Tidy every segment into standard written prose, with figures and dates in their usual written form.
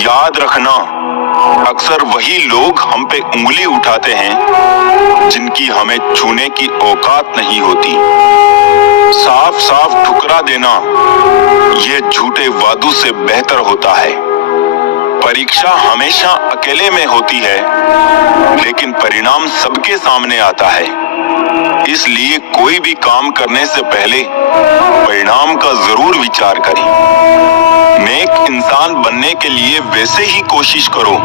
याद रखना, अक्सर वही लोग हम पे उंगली उठाते हैं जिनकी हमें छूने की औकात नहीं होती। साफ साफ ठुकरा देना ये झूठे वादों से बेहतर होता है। परीक्षा हमेशा अकेले में होती है, लेकिन परिणाम सबके सामने आता है। इसलिए कोई भी काम करने से पहले परिणाम का जरूर विचार करें। नेक इंसान बनने के लिए वैसे ही कोशिश करो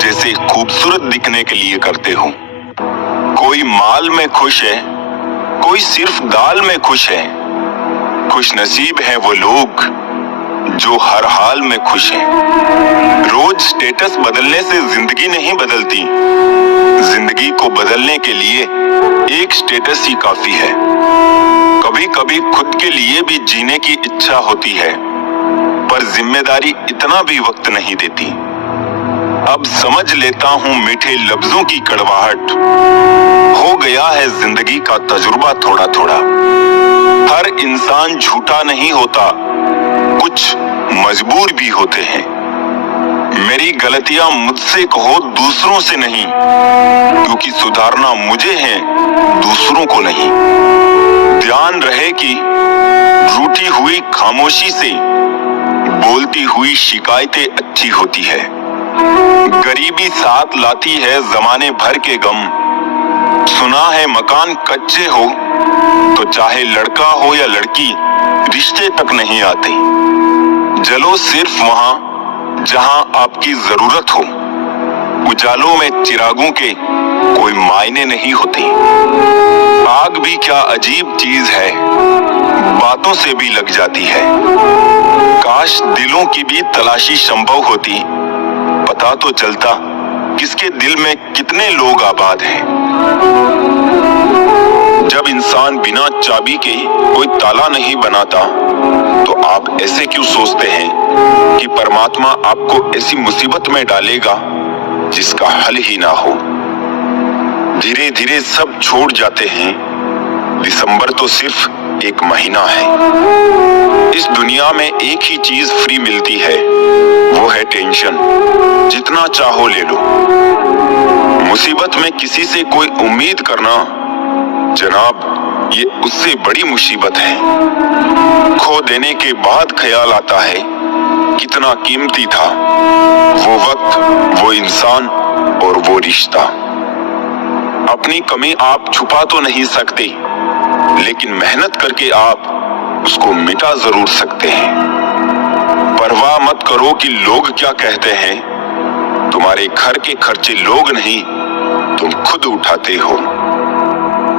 जैसे खूबसूरत दिखने के लिए करते हो। कोई माल में खुश है, कोई सिर्फ दाल में खुश है। खुश नसीब है वो लोग जो हर हाल में खुश हैं। रोज स्टेटस बदलने से जिंदगी नहीं बदलती। जिंदगी को बदलने के लिए एक स्टेटस ही काफी है। कभी कभी खुद के लिए भी जीने की इच्छा होती है, पर जिम्मेदारी इतना भी वक्त नहीं देती। अब समझ लेता हूँ मीठे लफ्जों की कड़वाहट। हो गया है जिंदगी का तजुर्बा थोड़ा थोड़ा। हर इंसान झूठा नहीं होता, कुछ मजबूर भी होते हैं। मेरी गलतियां मुझसे कहो, दूसरों से नहीं, क्योंकि सुधारना मुझे है, दूसरों को नहीं। ध्यान रहे कि रूठी हुई खामोशी से बोलती हुई शिकायतें अच्छी होती है। गरीबी साथ लाती है जमाने भर के गम। सुना है मकान कच्चे हो तो चाहे लड़का हो या लड़की रिश्ते तक नहीं आते। जलो सिर्फ वहां जहां आपकी जरूरत हो। उजालों में चिरागों के कोई मायने नहीं होते। आग भी क्या अजीब चीज है, बातों से भी लग जाती है। काश दिलों की भी तलाशी संभव होती, पता तो चलता किसके दिल में कितने लोग आबाद हैं। जब इंसान बिना चाबी के कोई ताला नहीं बनाता, तो आप ऐसे क्यों सोचते हैं कि परमात्मा आपको ऐसी मुसीबत में डालेगा जिसका हल ही ना हो। धीरे धीरे सब छोड़ जाते हैं। दिसंबर तो सिर्फ एक महीना है। इस दुनिया में एक ही चीज फ्री मिलती है, वो है टेंशन। जितना चाहो ले लो। मुसीबत में किसी से कोई उम्मीद करना, जनाब, ये उससे बड़ी मुसीबत है। खो देने के बाद ख्याल आता है कितना कीमती था वो वक्त, वो इंसान और वो रिश्ता। अपनी कमी आप छुपा तो नहीं सकते, लेकिन मेहनत करके आप उसको मिटा जरूर सकते हैं। परवाह मत करो कि लोग क्या कहते हैं। तुम्हारे घर के खर्चे लोग नहीं, तुम खुद उठाते हो।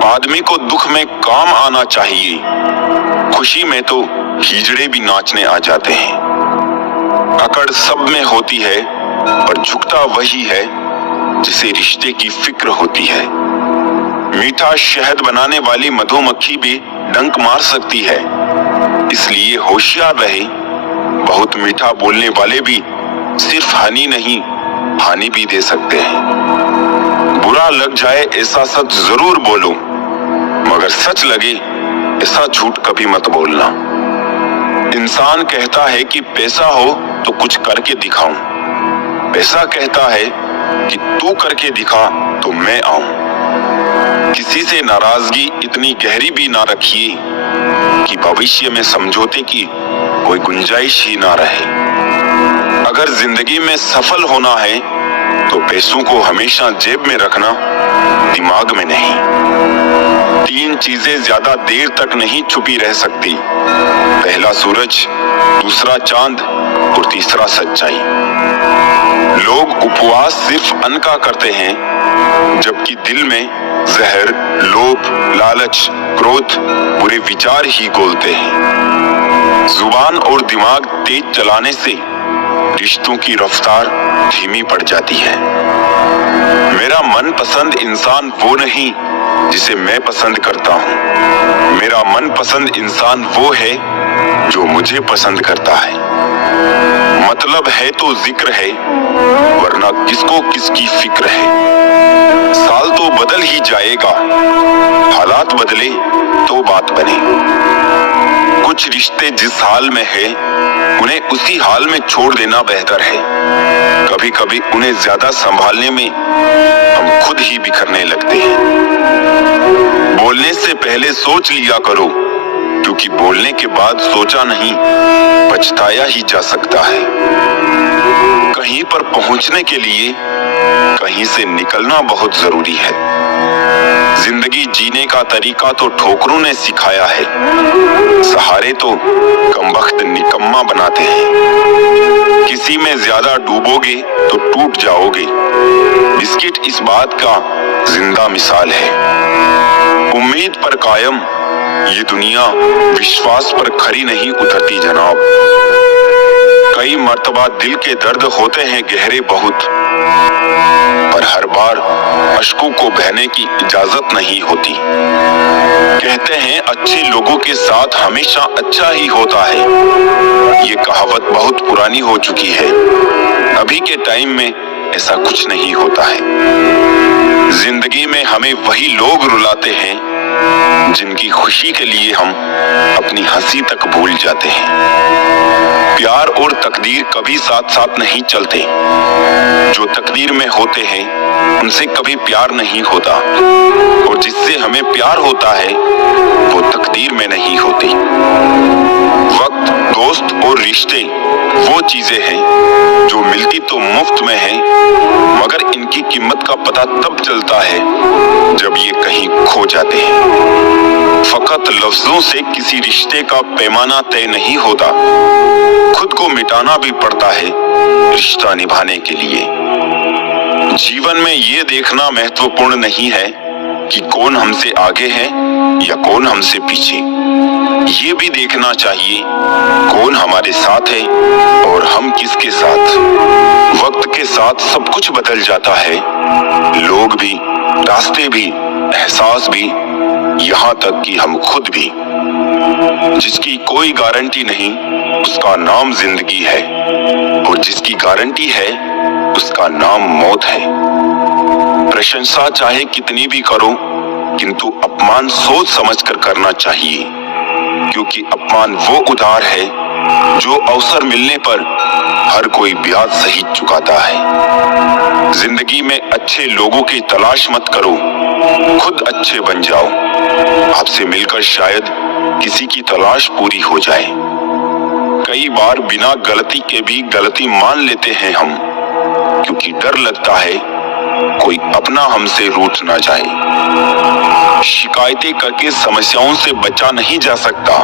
आदमी को दुख में काम आना चाहिए, खुशी में तो हिजड़े भी नाचने आ जाते हैं। अकड़ सब में होती है, पर झुकता वही है जिसे रिश्ते की फिक्र होती है। मीठा शहद बनाने वाली मधुमक्खी भी डंक मार सकती है, इसलिए होशियार रहे। बहुत मीठा बोलने वाले भी सिर्फ हनी नहीं, हानि भी दे सकते हैं। बुरा लग जाए ऐसा सच जरूर बोलो, मगर सच लगे ऐसा झूठ कभी मत बोलना। इंसान कहता है कि पैसा हो तो कुछ करके दिखाऊं। पैसा कहता है कि तू करके दिखा तो मैं आऊं। किसी से नाराजगी इतनी गहरी भी ना रखिए कि भविष्य में समझौते की कोई गुंजाइश ही ना रहे। अगर जिंदगी में सफल होना है तो पैसों को हमेशा जेब में रखना, दिमाग में नहीं। तीन चीजें ज्यादा देर तक नहीं छुपी रह सकती। पहला सूरज, दूसरा चांद और तीसरा सच्चाई। लोग उपवास सिर्फ अन्न का करते हैं, जबकि दिल में जहर, लोभ, लालच, क्रोध, बुरे विचार ही घोलते हैं। जुबान और दिमाग तेज चलाने से रिश्तों की रफ्तार धीमी पड़ जाती है। मेरा मनपसंद इंसान वो नहीं जिसे मैं पसंद करता हूँ। मेरा मनपसंद इंसान वो है जो मुझे पसंद करता है। मतलब है तो जिक्र है, वरना किसको किसकी फिक्र है। साल तो बदल ही जाएगा, हालात बदले तो बात बने। कुछ रिश्ते जिस हाल में है उन्हें उसी हाल में छोड़ देना बेहतर है। कभी कभी उन्हें ज्यादा संभालने में हम खुद ही बिखरने लगते हैं। बोलने से पहले सोच लिया करो, क्योंकि बोलने के बाद सोचा नहीं पछताया ही जा सकता है। कहीं पर पहुंचने के लिए कहीं से निकलना बहुत जरूरी है। जिंदगी जीने का तरीका तो ठोकरों ने सिखाया है, सहारे तो कमबख्त निकम्मा बनाते हैं। किसी में ज्यादा डूबोगे तो टूट जाओगे। बिस्किट इस बात का जिंदा मिसाल है। उम्मीद पर कायम ये दुनिया विश्वास पर खरी नहीं उतरती जनाब। कई मर्तबा दिल के दर्द होते हैं गहरे बहुत, पर हर बार अश्कों को बहने की इजाजत नहीं होती। कहते हैं अच्छे लोगों के साथ हमेशा अच्छा ही होता है। ये कहावत बहुत पुरानी हो चुकी है। अभी के टाइम में ऐसा कुछ नहीं होता है। जिंदगी में हमें वही लोग रुलाते हैं जिनकी खुशी के लिए हम अपनी हंसी तक भूल जाते हैं। प्यार और तकदीर कभी साथ साथ नहीं चलते। जो तकदीर में होते हैं उनसे कभी प्यार नहीं होता, और जिससे हमें प्यार होता है वो तकदीर में नहीं होती। वक्त, दोस्त और रिश्ते वो चीजें हैं जो मिलती तो मुफ्त में है, मगर इनकी कीमत का पता तब चलता है जब ये कहीं खो जाते हैं। फकत लफ्जों से किसी रिश्ते का पैमाना तय नहीं होता। खुद को मिटाना भी पड़ता है रिश्ता निभाने के लिए। जीवन में ये देखना महत्वपूर्ण नहीं है कि कौन हमसे आगे है या कौन हमसे पीछे। ये भी देखना चाहिए कौन हमारे साथ है और हम किसके साथ। वक्त के साथ सब कुछ बदल जाता है, लोग भी, रास्ते भी, एहसास भी, यहाँ तक कि हम खुद भी। जिसकी कोई गारंटी नहीं उसका नाम जिंदगी है, और जिसकी गारंटी है उसका नाम मौत है। प्रशंसा चाहे कितनी भी करो, किंतु अपमान सोच समझकर करना चाहिए, क्योंकि अपमान वो उधार है जो अवसर मिलने पर हर कोई ब्याज सहित चुकाता है। जिंदगी में अच्छे लोगों की तलाश मत करो, खुद अच्छे बन जाओ। आपसे मिलकर शायद किसी की तलाश पूरी हो जाए। कई बार बिना गलती के भी गलती मान लेते हैं हम, क्योंकि डर लगता है कोई अपना हमसे रूठ ना जाए। शिकायतें करके समस्याओं से बचा नहीं जा सकता,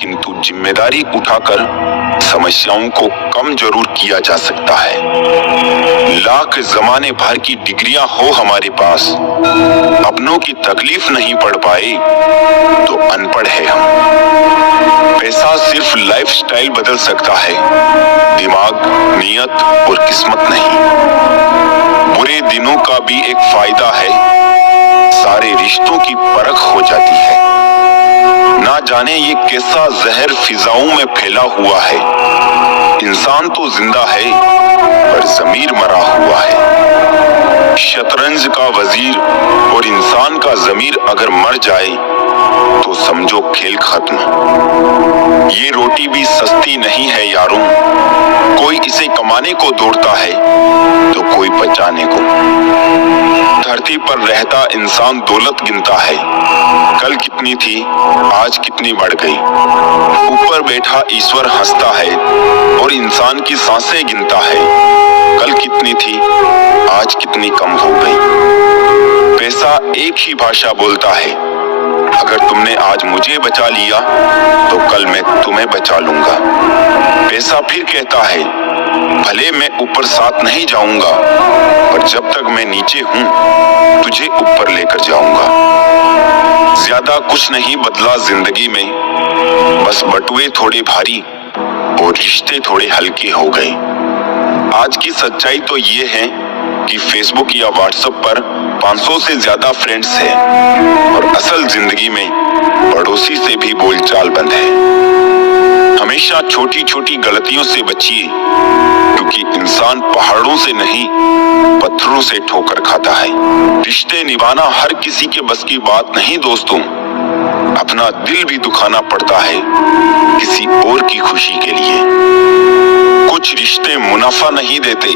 किंतु जिम्मेदारी उठाकर समस्याओं को कम जरूर किया जा सकता है। लाख जमाने भर की डिग्रियां हो हमारे पास, अपनों की तकलीफ नहीं पढ़ पाए तो अनपढ़ है हम। पैसा सिर्फ लाइफस्टाइल बदल सकता है, दिमाग, नियत और किस्मत नहीं। बुरे दिनों का भी एक फायदा है, सारे रिश्तों की परख हो जाती है। ना जाने ये कैसा जहर फिजाओं में फैला हुआ है। इंसान तो जिंदा है पर जमीर मरा हुआ है। शतरंज का वजीर और इंसान का जमीर अगर मर जाए तो समझो खेल खत्म। ये रोटी भी सस्ती नहीं है यारों, कोई इसे कमाने को दौड़ता है तो कोई बचाने को। धरती पर रहता इंसान दौलत गिनता है, कल कितनी थी आज कितनी बढ़ गई। ऊपर बैठा ईश्वर हंसता है और इंसान की सांसें गिनता है, कल कितनी थी आज कितनी कम हो गई। पैसा एक ही भाषा बोलता है, अगर तुमने आज मुझे बचा लिया तो कल मैं तुम्हें बचा लूंगा। पैसा फिर कहता है, भले मैं ऊपर साथ नहीं जाऊंगा, पर जब तक मैं नीचे हूं तुझे ऊपर लेकर जाऊंगा। ज्यादा कुछ नहीं बदला जिंदगी में, बस बटुए थोड़े भारी और रिश्ते थोड़े हल्के हो गए। आज की सच्चाई तो ये है कि फेसबुक या व्हाट्सएप पर 500 से ज्यादा फ्रेंड्स हैं और असल जिंदगी में पड़ोसी से भी बोलचाल बंद है। हमेशा छोटी छोटी गलतियों से बचिए, क्योंकि इंसान पहाड़ों से नहीं पत्थरों से ठोकर खाता है। रिश्ते निभाना हर किसी के बस की बात नहीं दोस्तों। अपना दिल भी दुखाना पड़ता है किसी और की खुशी के लिए। कुछ रिश्ते मुनाफा नहीं देते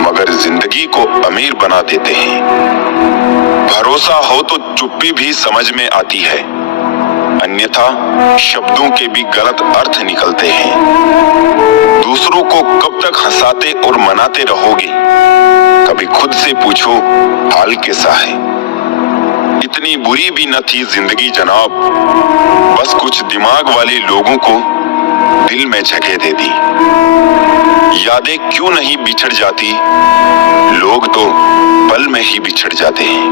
मगर जिंदगी को अमीर बना देते हैं। भरोसा हो तो चुप्पी भी समझ में आती है, अन्यथा शब्दों के भी गलत अर्थ निकलते हैं। दूसरों को कब तक हंसाते और मनाते रहोगे? कभी खुद से पूछो हाल कैसा है। इतनी बुरी भी न थी जिंदगी जनाब, बस कुछ दिमाग वाले लोगों को दिल में जगह दे दी। यादें क्यों नहीं बिछड़ जाती, लोग तो पल में ही बिछड़ जाते हैं।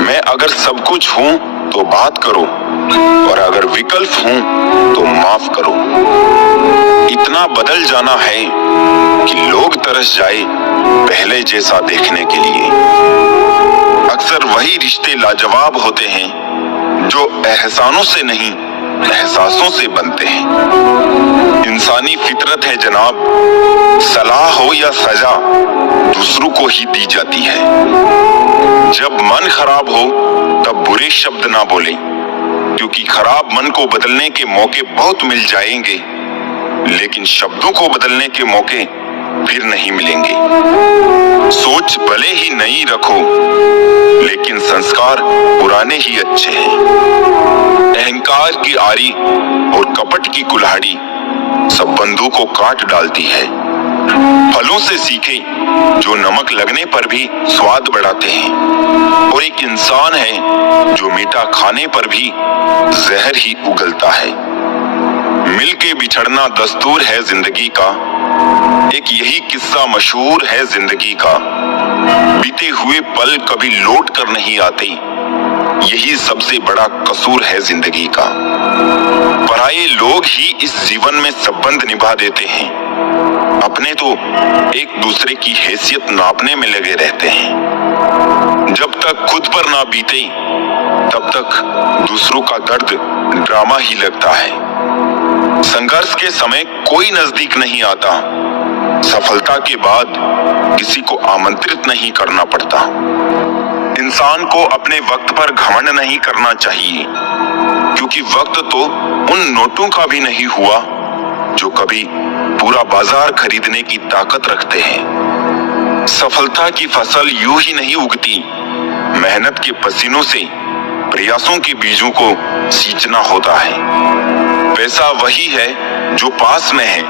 मैं अगर सब कुछ हूं तो बात करो, और अगर विकल्प हूं तो माफ करो। इतना बदल जाना है कि लोग तरस जाए पहले जैसा देखने के लिए। अक्सर वही रिश्ते लाजवाब होते हैं जो एहसानों से नहीं एहसासों से बनते हैं। इंसानी फितरत है जनाब, सलाह हो या सजा दूसरों को ही दी जाती है। जब मन खराब हो तब बुरे शब्द ना बोलें, क्योंकि खराब मन को बदलने के मौके बहुत मिल जाएंगे, लेकिन शब्दों को बदलने के मौके फिर नहीं मिलेंगे। सोच भले ही नई रखो, लेकिन संस्कार पुराने ही अच्छे हैं। अहंकार की आरी और कपट की कुल्हाड़ी सब बंधों को काट डालती है। फलों से सीखे जो नमक लगने पर भी स्वाद बढ़ाते हैं, और एक इंसान है जो मीठा खाने पर भी जहर ही उगलता है। मिलके बिछड़ना दस्तूर है जिंदगी का, एक यही किस्सा मशहूर है जिंदगी का। बीते हुए पल कभी लौट कर नहीं आते, यही सबसे बड़ा कसूर है जिंदगी का। पराये लोग ही इस जीवन में संबंध निभा देते हैं, अपने तो एक दूसरे की हैसियत नापने में लगे रहते हैं। जब तक खुद पर ना बीते तब तक दूसरों का दर्द ड्रामा ही लगता है। संघर्ष के समय कोई नजदीक नहीं आता, सफलता के बाद किसी को आमंत्रित नहीं करना पड़ता। इंसान को अपने वक्त पर घमंड नहीं करना चाहिए, क्योंकि वक्त तो उन नोटों का भी नहीं हुआ जो कभी पूरा बाजार खरीदने की ताकत रखते हैं। सफलता की फसल यूं ही नहीं उगती, मेहनत के पसीनों से प्रयासों के बीजों को सींचना होता है। पैसा वही है जो पास में है,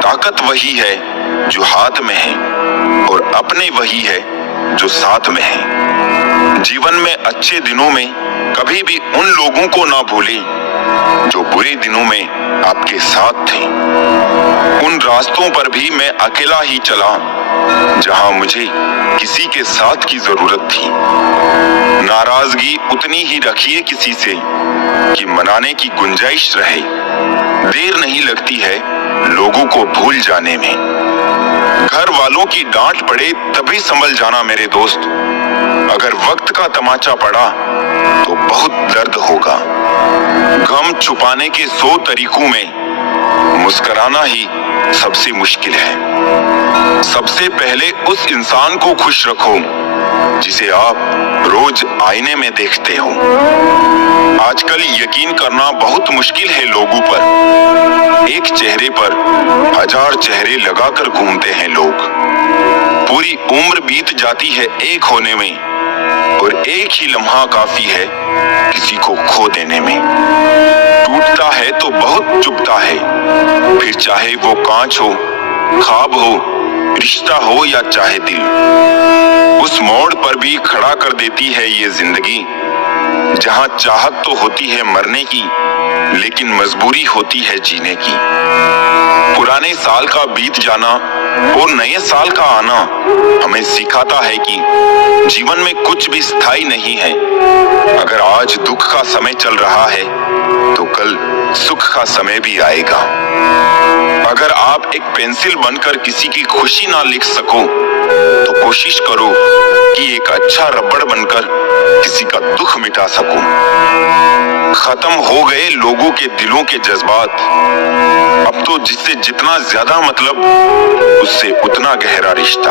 ताकत वही है जो हाथ में है, और अपने वही है जो साथ में है। जीवन में अच्छे दिनों में कभी भी उन लोगों को ना भूलें जो बुरे दिनों में आपके साथ थे। उन रास्तों पर भी मैं अकेला ही चला जहां मुझे किसी के साथ की जरूरत थी। नाराजगी उतनी ही रखिए किसी से कि मनाने की गुंजाइश रहे। देर नहीं लगती है लोगों को भूल जाने में। घर वालों की डांट पड़े तभी संभल जाना मेरे दोस्त, अगर वक्त का तमाचा पड़ा तो बहुत दर्द होगा। गम छुपाने के 100 तरीकों में मुस्कुराना ही सबसे मुश्किल है। सबसे पहले उस इंसान को खुश रखो जिसे आप रोज आईने में देखते हो। आजकल यकीन करना बहुत मुश्किल है लोगों पर। एक चेहरे पर 1000 चेहरे लगाकर घूमते हैं लोग। पूरी उम्र बीत जाती है एक होने में, और एक ही लम्हा काफी है किसी को खो देने में। टूटता है तो बहुत चुभता है, फिर चाहे वो कांच हो, ख्वाब हो, रिश्ता हो या चाहे दिल। उस मोड़ पर भी खड़ा कर देती है ये जिंदगी, जहां चाहत तो होती है मरने की, लेकिन मजबूरी होती है जीने की। पुराने साल का बीत जाना और नए साल का आना हमें सिखाता है कि जीवन में कुछ भी स्थायी नहीं है। अगर आज दुख का समय चल रहा है तो कल सुख का समय भी आएगा। अगर आप एक पेंसिल बनकर किसी की खुशी ना लिख सको तो कोशिश करो कि एक अच्छा रबड़ बनकर किसी का दुख मिटा सको। खत्म हो गए लोगों के दिलों के जज्बात, अब तो जिससे जितना ज्यादा मतलब उससे उतना गहरा रिश्ता।